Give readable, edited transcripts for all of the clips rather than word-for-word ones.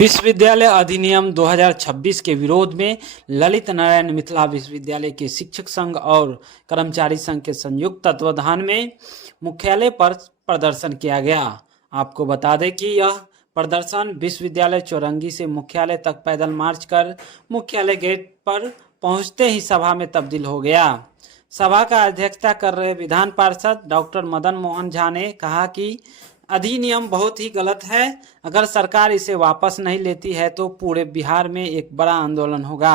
विश्वविद्यालय अधिनियम 2026 के विरोध में ललित नारायण मिथिला विश्वविद्यालय के शिक्षक संघ और कर्मचारी संघ के संयुक्त तत्वावधान में मुख्यालय पर प्रदर्शन किया गया। आपको बता दें कि यह प्रदर्शन विश्वविद्यालय चौरंगी से मुख्यालय तक पैदल मार्च कर मुख्यालय गेट पर पहुंचते ही सभा में तब्दील हो गया। सभा का अध्यक्षता कर रहे विधान पार्षद डॉक्टर मदन मोहन झा ने कहा कि अधिनियम बहुत ही गलत है। अगर सरकार इसे वापस नहीं लेती है तो पूरे बिहार में एक बड़ा आंदोलन होगा।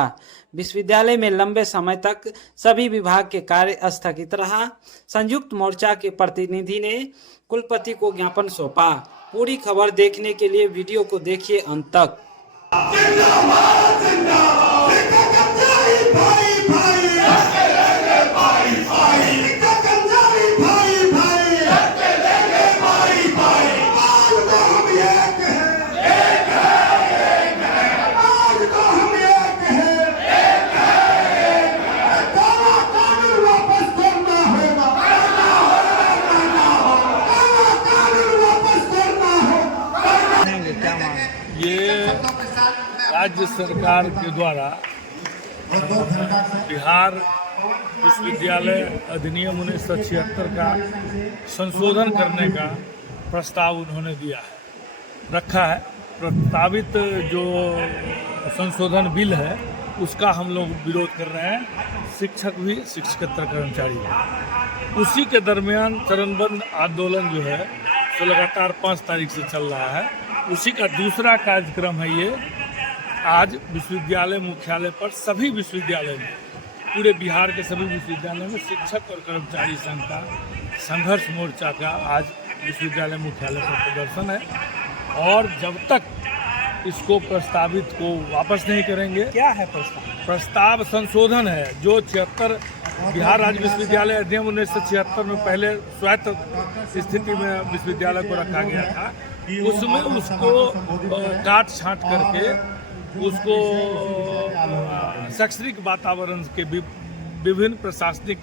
विश्वविद्यालय में लंबे समय तक सभी विभाग के कार्य स्थगित रहा। संयुक्त मोर्चा के प्रतिनिधि ने कुलपति को ज्ञापन सौंपा। पूरी खबर देखने के लिए वीडियो को देखिए अंत तक। ये राज्य सरकार के द्वारा बिहार विश्वविद्यालय अधिनियम 1976 का संशोधन करने का प्रस्ताव उन्होंने दिया है, रखा है। प्रस्तावित जो संशोधन बिल है उसका हम लोग विरोध कर रहे हैं, शिक्षक भी, शिक्षकेतर कर्मचारी भी। उसी के दरमियान चरणबद्ध आंदोलन जो है तो लगातार 5 तारीख से चल रहा है। उसी का दूसरा कार्यक्रम है ये। आज विश्वविद्यालय मुख्यालय पर सभी विश्वविद्यालय में, पूरे बिहार के सभी विश्वविद्यालयों में शिक्षक और कर्मचारी संघ का संघर्ष मोर्चा का आज विश्वविद्यालय मुख्यालय पर प्रदर्शन है। और जब तक इसको प्रस्तावित को वापस नहीं करेंगे। क्या है प्रस्ताव संशोधन है जो 76 बिहार राज्य विश्वविद्यालय अधिनियम 1976 में पहले स्वायत्त स्थिति में विश्वविद्यालय को रखा गया था। उसमें उसको काट छांट करके उसको शैक्षणिक वातावरण के विभिन्न प्रशासनिक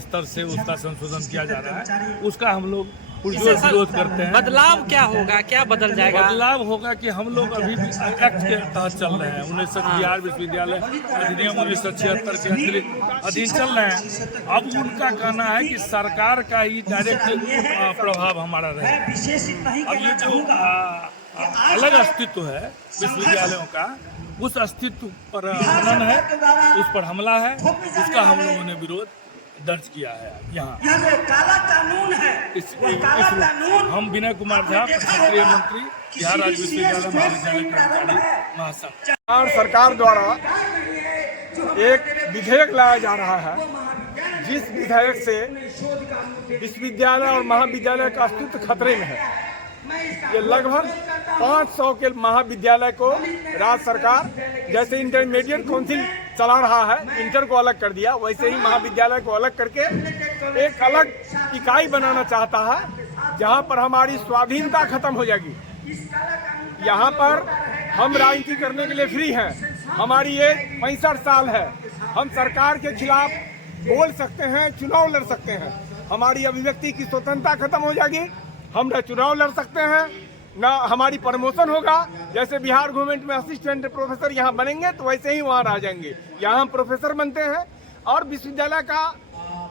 स्तर से उसका संशोधन किया जा रहा है। उसका हम लोग विरोध करते हैं। बदलाव क्या होगा, क्या बदल जाएगा? बदलाव होगा कि हम लोग अभी भी एक्ट के तहत चल रहे हैं। 1976 बिहार विश्वविद्यालय अधिनियम 1976 के अधीन चल रहे हैं। अब उनका कहना है कि सरकार का ही डायरेक्ट प्रभाव हमारा रहे। अब ये जो अलग अस्तित्व है विश्वविद्यालयों का, उस अस्तित्व पर हनन है, उस पर हमला है, उसका हम लोगों ने विरोध दर्ज किया है। यहाँ काला कानून है। हम विनय कुमार झा, केंद्रीय मंत्री, बिहार राज्य विश्वविद्यालय महाविद्यालय कर्मचारी महासंघ। सरकार द्वारा एक विधेयक लाया जा रहा है, जिस विधेयक से विश्वविद्यालय और महाविद्यालय का अस्तित्व खतरे में है। ये लगभग 500 के महाविद्यालय को राज्य सरकार, जैसे इंटरमीडिएट काउंसिल चला रहा है, इंटर को अलग कर दिया, वैसे ही महाविद्यालय को अलग करके एक अलग इकाई बनाना चाहता है, जहां पर हमारी स्वाधीनता खत्म हो जाएगी। यहां पर हम राजनीति करने के लिए फ्री हैं। हमारी एज 65 साल है। हम सरकार के खिलाफ बोल सकते हैं, चुनाव लड़ सकते हैं। हमारी अभिव्यक्ति की स्वतंत्रता खत्म हो जाएगी। हम न चुनाव लड़ सकते हैं, न हमारी प्रमोशन होगा। जैसे बिहार गवर्नमेंट में असिस्टेंट प्रोफेसर यहाँ बनेंगे तो वैसे ही वहाँ रह जाएंगे। यहाँ हम प्रोफेसर बनते हैं और विश्वविद्यालय का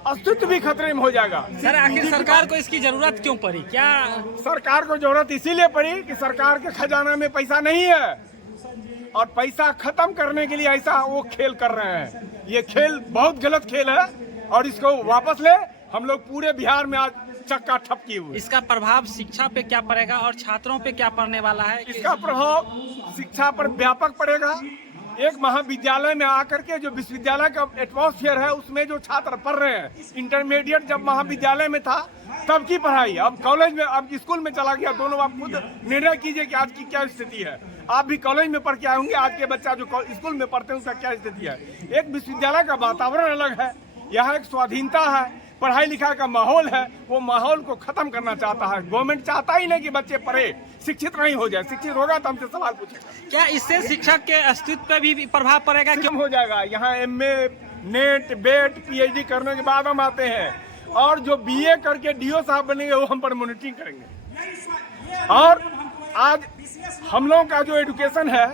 अस्तित्व भी खतरे में हो जाएगा। सर, आखिर सरकार को इसकी जरूरत क्यों पड़ी? क्या सरकार को जरूरत इसीलिए पड़ी कि सरकार के खजाना में पैसा नहीं है और पैसा खत्म करने के लिए ऐसा वो खेल कर रहे हैं। ये खेल बहुत गलत खेल है और इसको वापस ले। हम लोग पूरे बिहार में आज चक्का ठप किए हुए। इसका प्रभाव शिक्षा पे क्या पड़ेगा और छात्रों पे क्या पड़ने वाला है? इसका प्रभाव शिक्षा पर व्यापक पड़ेगा। एक महाविद्यालय में आकर के जो विश्वविद्यालय का एटमॉस्फेयर है, उसमें जो छात्र पढ़ रहे हैं, इंटरमीडिएट जब महाविद्यालय में था तब की पढ़ाई अब कॉलेज में, अब स्कूल में चला गया। दोनों आप खुद निर्णय कीजिए कि आज की क्या स्थिति है। आप भी कॉलेज में पढ़ के आए होंगे, आज के बच्चा जो स्कूल में पढ़ते हैं उसका क्या स्थिति है। एक विश्वविद्यालय का वातावरण अलग है, यहाँ एक स्वाधीनता है, पढ़ाई लिखाई का माहौल है। वो माहौल को खत्म करना चाहता है गवर्नमेंट। चाहता ही नहीं कि बच्चे पढ़े, शिक्षित नहीं हो जाए। शिक्षित होगा तो हमसे सवाल पूछेगा। क्या इससे शिक्षक के अस्तित्व पे भी प्रभाव पड़ेगा? क्यों हो जाएगा? यहाँ MA, नेट, बेट, PhD करने के बाद हम आते हैं और जो BA करके DO साहब बनेंगे वो हम पर मॉनिटरिंग करेंगे। और आज हम लोगों का जो एजुकेशन है,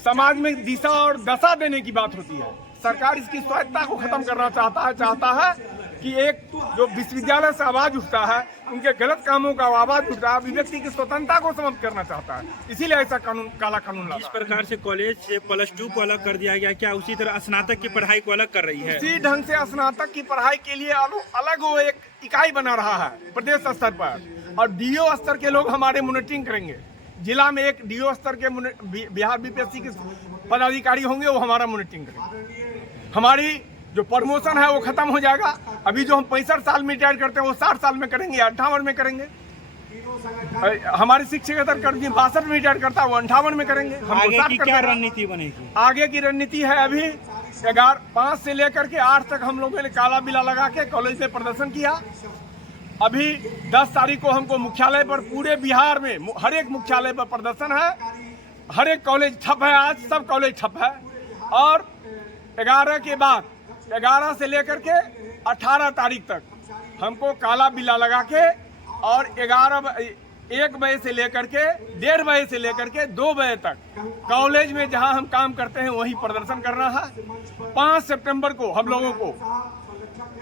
समाज में दिशा और दशा देने की बात होती है। सरकार इसकी स्वायत्तता को खत्म करना चाहता है कि एक जो विश्वविद्यालय से आवाज उठता है, उनके गलत कामों का आवाज उठता है, अभिव्यक्ति की स्वतंत्रता को समाप्त करना चाहता है। इसीलिए ऐसा कानून, काला कानून जिस प्रकार से कॉलेज से +2 को अलग कर दिया गया, क्या उसी तरह स्नातक की पढ़ाई को अलग कर रही है? इसी ढंग से स्नातक की पढ़ाई के लिए अलग वो एक इकाई बना रहा है प्रदेश स्तर पर, और डीओ स्तर के लोग हमारे मॉनिटरिंग करेंगे। जिला में एक डीओ स्तर के बिहार बीपीएससी के पदाधिकारी होंगे, वो हमारा मॉनिटरिंग करेंगे। हमारी जो प्रमोशन है वो खत्म हो जाएगा। अभी जो हम 65 साल में रिटायर करते हैं, वो 60 साल में करेंगे, 58 में करेंगे। हमारे शिक्षकेतर कर्मी 62 में रिटायर करता है, वो 58 में करेंगे। हम आगे की क्या रणनीति बनेगी? आगे की रणनीति है, अभी 5 से लेकर के 8 तक हम लोगों ने काला बिला लगा के कॉलेज में प्रदर्शन किया। अभी 10 तारीख को हमको मुख्यालय पर, पूरे बिहार में हर एक मुख्यालय पर प्रदर्शन है। हर एक कॉलेज ठप है, आज सब कॉलेज ठप है। और 11 के बाद 11 से लेकर के 18 तारीख तक हमको काला बिल्ला लगा के, और 1 बजे से लेकर के 1:30 बजे से लेकर के 2 बजे तक कॉलेज में जहां हम काम करते हैं वहीं प्रदर्शन करना है। 5 सितंबर को हम लोगों को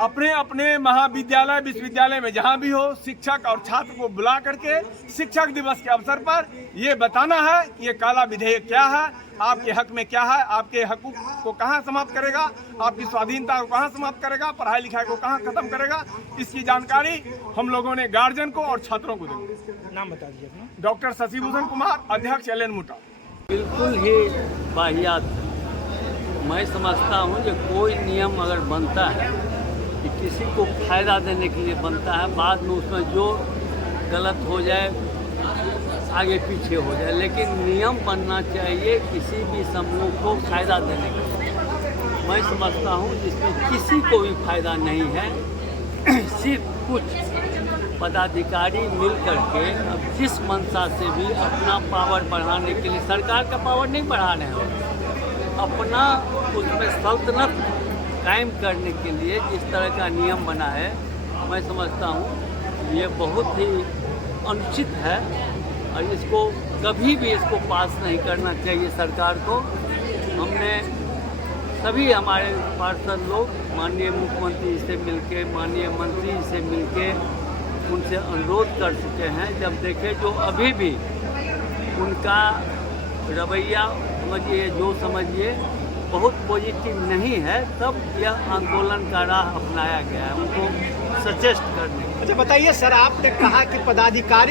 अपने अपने महाविद्यालय विश्वविद्यालय में जहां भी हो, शिक्षक और छात्र को बुला करके शिक्षक दिवस के अवसर पर ये बताना है कि ये काला विधेयक क्या है, आपके हक में क्या है, आपके हकूक को कहां समाप्त करेगा, आपकी स्वाधीनता को कहां समाप्त करेगा, पढ़ाई लिखाई को कहां खत्म करेगा। इसकी जानकारी हम लोगों ने गार्जियन को और छात्रों को दी। नाम बता दीजिए अपना। डॉक्टर शशिभूषण कुमार, अध्यक्ष एल एन मुटा। बिल्कुल ही वाहियात। मैं समझता हूँ कि कोई नियम अगर बनता है कि किसी को फायदा देने के लिए बनता है, बाद में उसमें जो गलत हो जाए आगे पीछे हो जाए, लेकिन नियम बनना चाहिए किसी भी समूह को फायदा देने के लिए। मैं समझता हूँ जिसमें किसी को भी फायदा नहीं है, सिर्फ कुछ पदाधिकारी मिल करके अब जिस मंशा से भी अपना पावर बढ़ाने के लिए, सरकार का पावर नहीं बढ़ा रहे हैं, अपना उसमें सल्तनत कायम करने के लिए जिस तरह का नियम बना है, मैं समझता हूँ ये बहुत ही अनुचित है और इसको कभी भी इसको पास नहीं करना चाहिए सरकार को। हमने सभी हमारे पार्षद लोग माननीय मुख्यमंत्री से मिलके, माननीय मंत्री से मिलके उनसे अनुरोध कर चुके हैं। जब देखें जो अभी भी उनका रवैया समझिए, जो समझिए बहुत पॉजिटिव नहीं है, तब यह आंदोलन का राह अपनाया गया है उनको सचेस्ट करने। अच्छा बताइए सर, आपने कहा कि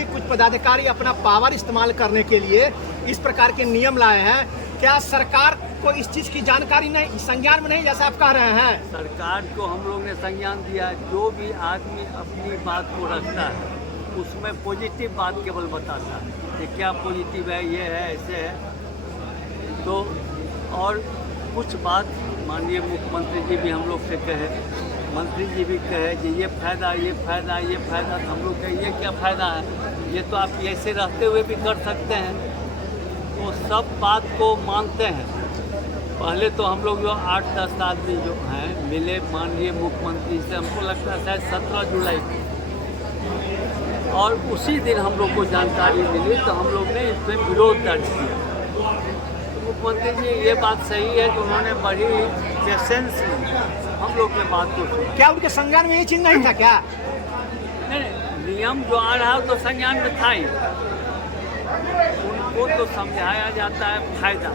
कुछ पदाधिकारी अपना पावर इस्तेमाल करने के लिए इस प्रकार के नियम लाए हैं, क्या सरकार को इस चीज़ की जानकारी नहीं, संज्ञान में नहीं, जैसा आप कह रहे हैं? सरकार को हम लोग ने संज्ञान दिया है। जो भी आदमी अपनी बात को रखता है उसमें पॉजिटिव बात केवल बताता है कि क्या पॉजिटिव है, ये है, ऐसे है। तो और कुछ बात माननीय मुख्यमंत्री जी भी हम लोग से कहे, मंत्री जी भी कहे कि ये फ़ायदा, ये फ़ायदा, ये फ़ायदा। हम लोग कहे ये क्या फ़ायदा है, ये तो आप ऐसे रहते हुए भी कर सकते हैं। तो सब बात को मानते हैं। पहले तो हम लोग जो 8-10 आदमी जो हैं मिले माननीय मुख्यमंत्री से, हमको लगता है शायद 17 जुलाई को, और उसी दिन हम लोग को जानकारी मिली तो हम लोग ने इसमें विरोध दर्ज किया। मुख्यमंत्री जी ये बात सही है कि उन्होंने बड़ी पेशेंस हम लोग के बात को सुना। क्या उनके संज्ञान में ये चीज़ नहीं था क्या? नहीं, नियम जो आ रहा है तो संज्ञान में था ही। उनको तो समझाया जाता है फायदा,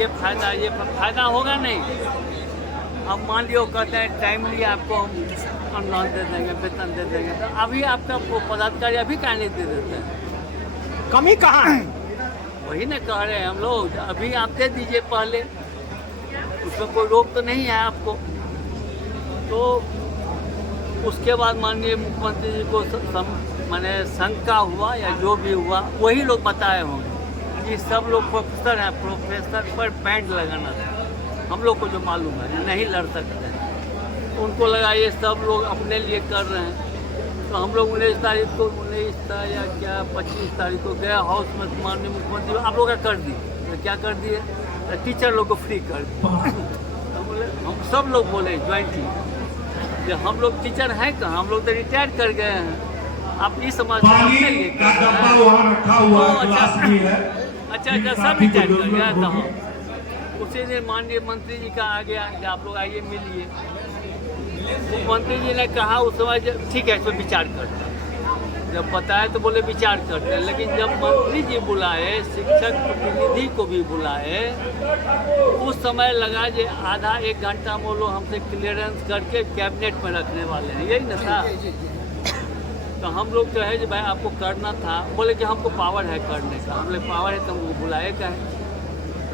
ये फायदा, ये फायदा होगा नहीं। अब मान लियो कहते हैं टाइमली आपको हम अनुदान दे देंगे, वेतन दे देंगे, तो अभी आपका पदाधिकारी अभी क्या नहीं दे देते हैं? कमी कहाँ है? वही ना कह रहे हैं हम लोग, अभी आप दे दीजिए पहले, उसमें कोई रोक तो नहीं है आपको। तो उसके बाद माननीय मुख्यमंत्री जी को माने शंका हुआ या जो भी हुआ, वही लोग बताए होंगे कि सब लोग प्रोफेसर हैं, प्रोफेसर पर बैंड लगाना था। हम लोग को जो मालूम है नहीं लड़ सकते हैं, उनको लगा ये सब लोग अपने लिए कर रहे हैं। तो हम लोग 19 तारीख को 19 या क्या 25 तारीख को गया हाउस में, माननीय मुख्यमंत्री आप लोग का कर दिए, तो क्या कर दिए, टीचर लोग को फ्री कर दिए। तो बोले, हम सब लोग बोले ज्वाइंटली कि हम लोग टीचर हैं कहाँ, हम लोग तो रिटायर कर गए हैं, आप इस समाचार अपने लिए कर रहे हैं। अच्छा सब विचार कर गया था। उसी दिन माननीय मंत्री जी का आ गया कि आप लोग आइए मिलिए। मंत्री जी ने कहा उस समय ठीक है इसमें विचार करते हैं। जब बताए तो बोले विचार करते हैं, लेकिन जब मंत्री जी बुलाए, शिक्षक प्रतिनिधि को भी बुलाए, उस समय लगा कि आधा एक घंटा वो लोग हमसे क्लियरेंस करके कैबिनेट में रखने वाले हैं, यही ना था। तो हम लोग जो है कि भाई आपको करना था, बोले कि हमको पावर है करने का। हम लोग पावर है तो हमको बुलाए का है,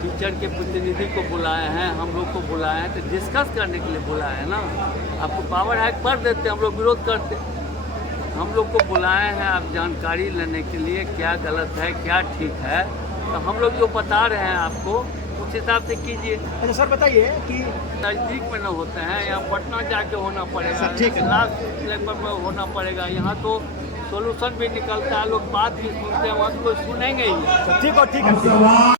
टीचर के प्रतिनिधि को बुलाए हैं, हम लोग को बुलाए हैं, तो डिस्कस करने के लिए बुलाए हैं ना। आपको पावर है कर देते, हम लोग विरोध करते। हम लोग को बुलाए हैं आप जानकारी लेने के लिए, क्या गलत है क्या ठीक है, तो हम लोग जो बता रहे हैं आपको उस हिसाब से कीजिए। अच्छा सर बताइए कि नज़दीक में न होते हैं, यहाँ पटना जाके होना पड़ेगा, ठीक है। लास्ट लेवल पर होना पड़ेगा। यहाँ तो सोल्यूशन भी निकलता है, लोग बात भी सुनते हैं, वहाँ तो कोई सुनेंगे ही नहीं। ठीक है।